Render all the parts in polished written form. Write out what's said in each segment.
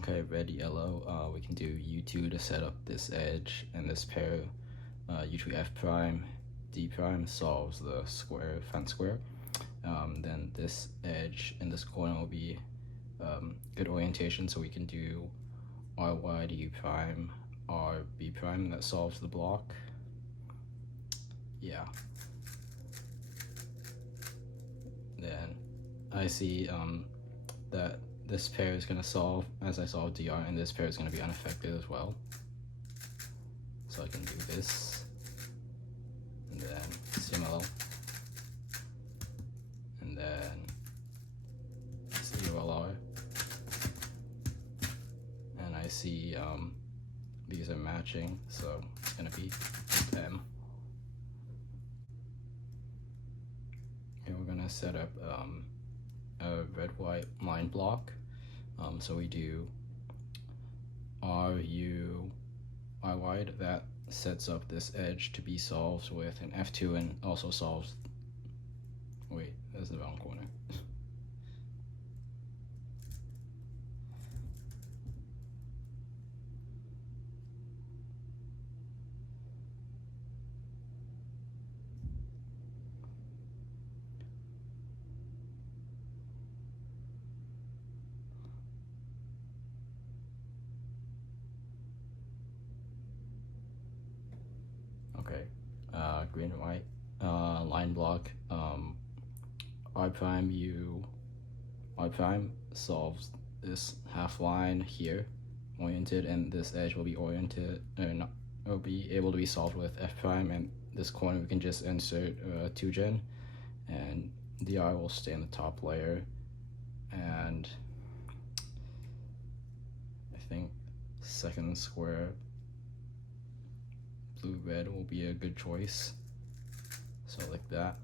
Okay, red, yellow, we can do U2 to set up this edge, and this pair, U2 F prime, D prime solves the square, front square. Then this edge in this corner will be good orientation, so we can do RY to U prime, RB prime, that solves the block. Yeah. Then I see that this pair is going to solve as I solve DR, and this pair is going to be unaffected as well. So I can do this, and then CMLO, and then CULR, and I see these are matching, so it's going to be M. And we're going to set up a red-white line block. So we do RU I wide, that sets up this edge to be solved with an F2, and also solves, wait, that's the wrong corner. Okay, green and white line block. I prime U I prime solves this half line here, oriented, and this edge will be oriented, not, will be able to be solved with F prime, and this corner we can just insert 2gen, and the I will stay in the top layer, and I think second square blue-red will be a good choice. So like that,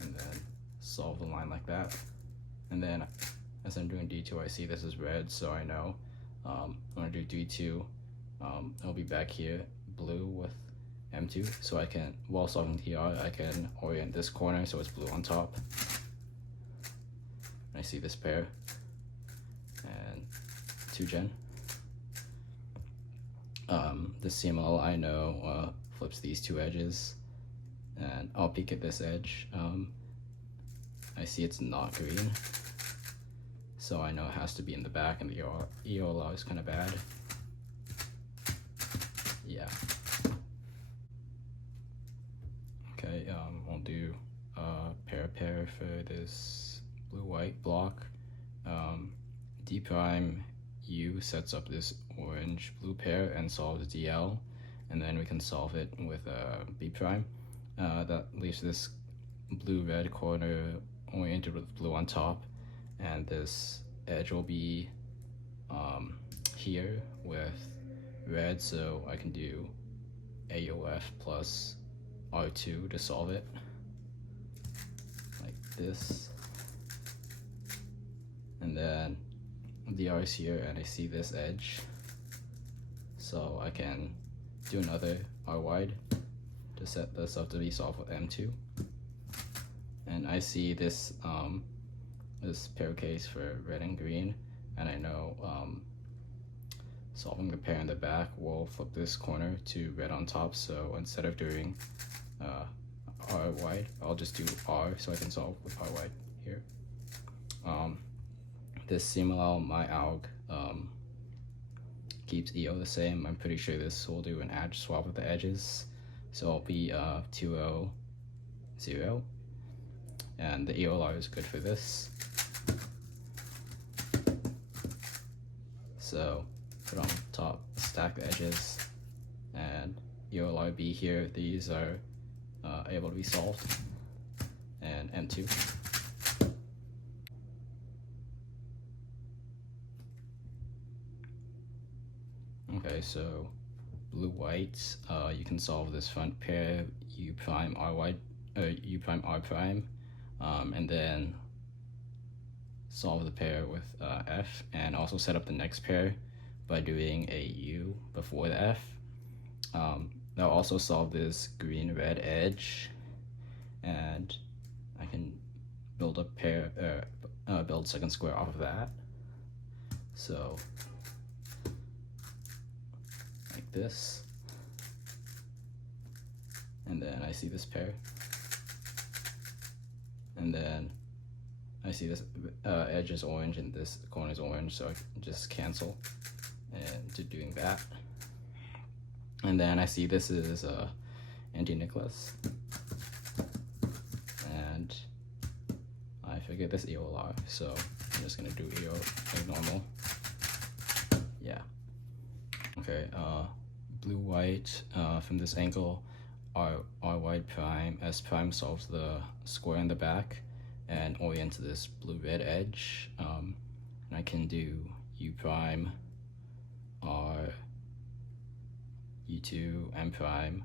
and then solve the line like that. And then as I'm doing D2, I see this is red, so I know when I do D2, it'll be back here, blue with M2, so I can, while solving TR, I can orient this corner so it's blue on top. And I see this pair, and 2gen. The CML I know flips these two edges, and I'll peek at this edge. I see it's not green, so I know it has to be in the back, and the EOLR is kind of bad. Yeah. Okay, we'll do pair for this blue-white block. D prime U sets up this orange-blue pair and solves DL, and then we can solve it with B prime. That leaves this blue-red corner oriented with blue on top, and this edge will be here with red, so I can do AOF plus R2 to solve it, like this. And then the R is here, and I see this edge, so I can do another R wide to set this up to be solved with M2. And I see this this pair case for red and green, and I know solving the pair in the back will flip this corner to red on top, so instead of doing R wide, I'll just do R, so I can solve with R wide here. This CMLL, my ALG, keeps EO the same. I'm pretty sure this will do an edge swap with the edges, so it'll be 2-0, 0, and the EOLR is good for this. So put on top, stack the edges, and EOLR B here. These are able to be solved, and M2. Okay, so blue white, you can solve this front pair U prime R wide, U prime R prime, and then solve the pair with F, and also set up the next pair by doing a U before the F. That'll also solve this green-red edge, and I can build a pair, build second square off of that. So like this, and then I see this pair, and then I see this edge is orange and this corner is orange, so I can just cancel into doing that. And then I see this is anti-necklace, and I figured this EOLR, so I'm just gonna do EO like normal. Yeah. Okay, blue white from this angle, R white prime, S prime solves the square in the back and orient this blue red edge. And I can do U prime, R, U2, M prime,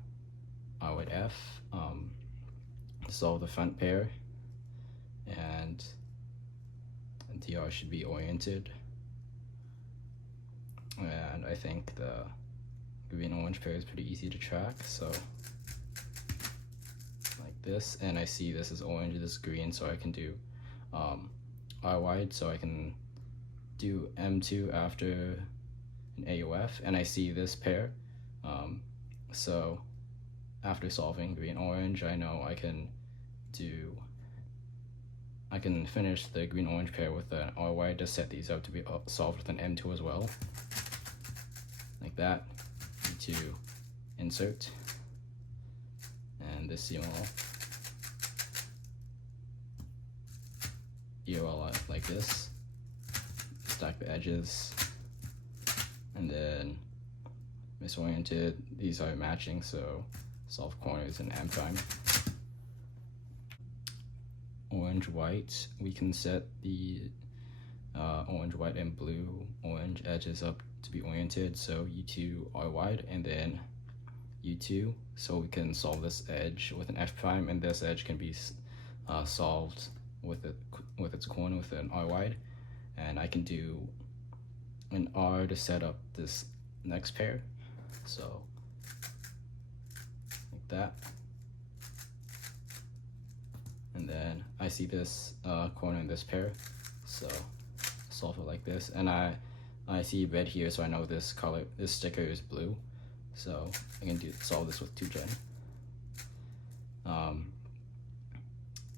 R white F, to solve the front pair, and DR should be oriented. And I think the green orange pair is pretty easy to track, so like this. And I see this is orange, this is green, so I can do R wide, so I can do M2 after an AOF, and I see this pair. So after solving green orange, I know I can finish the green orange pair with an R wide to set these up to be solved with an M2 as well. Like that. To insert, and this CML EOL like this, stack the edges, and then misoriented, these are matching, so solve corners in M prime. Orange white, we can set the orange white and blue orange edges up to be oriented, so U2 R wide and then U2, so we can solve this edge with an F prime, and this edge can be solved with its corner with an R wide, and I can do an R to set up this next pair, so like that. And then I see this corner in this pair, so solve it like this, and I see red here, so I know this sticker is blue, so I can solve this with 2gen.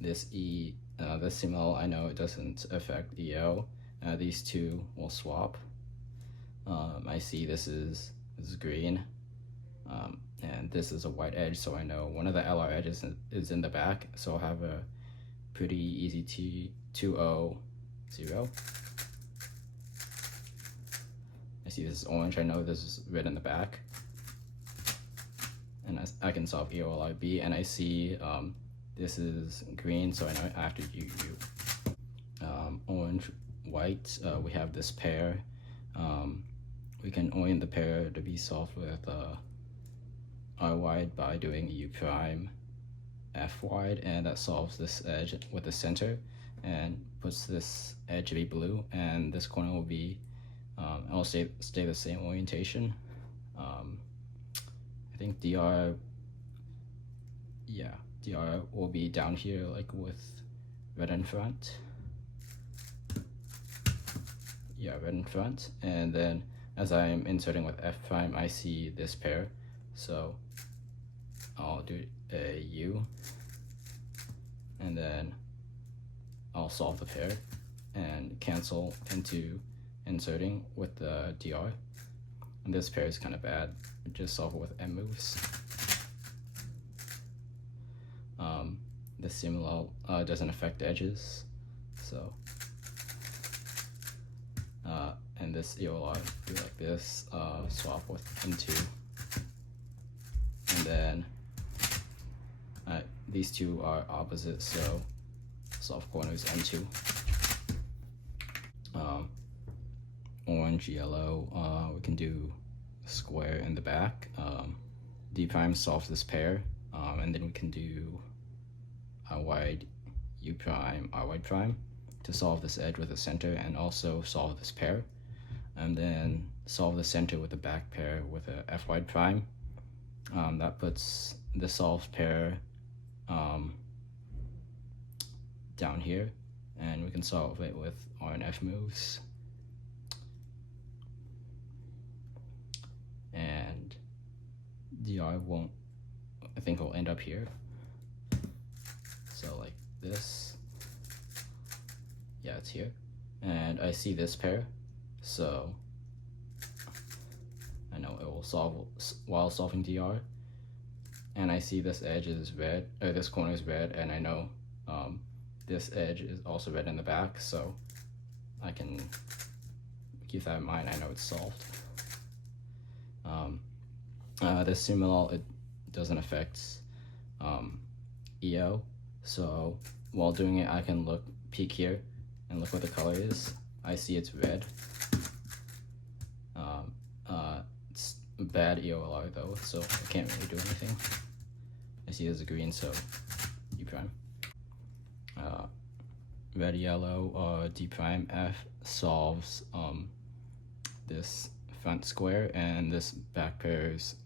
This CML, I know it doesn't affect EO. These two will swap. I see this is green, and this is a white edge, so I know one of the LR edges is in the back, so I'll have a pretty easy T2O 0. I see this is orange, I know this is red in the back, and I can solve EOLIB, and I see this is green, so I know I have to do orange, white, we have this pair. We can orient the pair to be solved with R wide by doing U prime, F wide, and that solves this edge with the center and puts this edge to be blue, and this corner will be I'll stay the same orientation. I think DR will be down here, like with red in front. Yeah, red in front, and then as I'm inserting with F prime, I see this pair, so I'll do a U, and then I'll solve the pair and cancel into inserting with the DR. And this pair is kind of bad, just solve it with M moves. The CML doesn't affect edges, so and this EOLR do like this, swap with M2, and then these two are opposite, so solve corners M2. Orange, yellow, we can do square in the back. D prime solves this pair, and then we can do R wide, U prime, R wide prime to solve this edge with the center, and also solve this pair, and then solve the center with the back pair with a F wide prime. That puts the solved pair down here, and we can solve it with R and F moves. dr won't, I think will end up here. So like this, yeah, it's here, and I see this pair, so I know it will solve while solving dr. And I see this edge is red, or this corner is red, and I know this edge is also red in the back, so I can keep that in mind. I know it's solved. This simulol, it doesn't affect EO, so while doing it, I can peek here and look what the color is. I see it's red. It's bad EOLR though, so I can't really do anything. I see it's green, so D prime. Red yellow, D prime F solves this front square, and this back pair is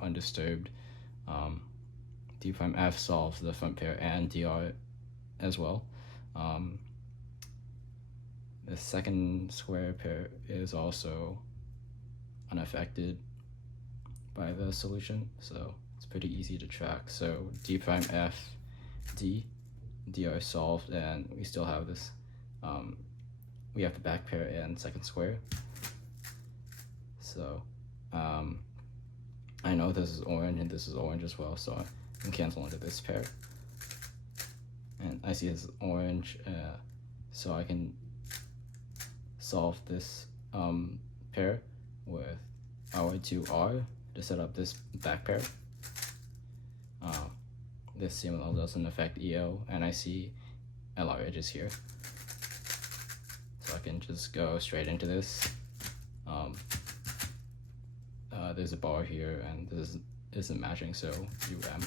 undisturbed. D prime F solves the front pair and DR as well. The second square pair is also unaffected by the solution, so it's pretty easy to track. So D prime F D, DR solved, and we still have this. We have the back pair and second square. So I know this is orange and this is orange as well, so I can cancel into this pair. And I see it's orange, so I can solve this pair with R2R to set up this back pair. This simulol doesn't affect EO, and I see LR edges here. So I can just go straight into this. There's a bar here, and this isn't matching, so UM.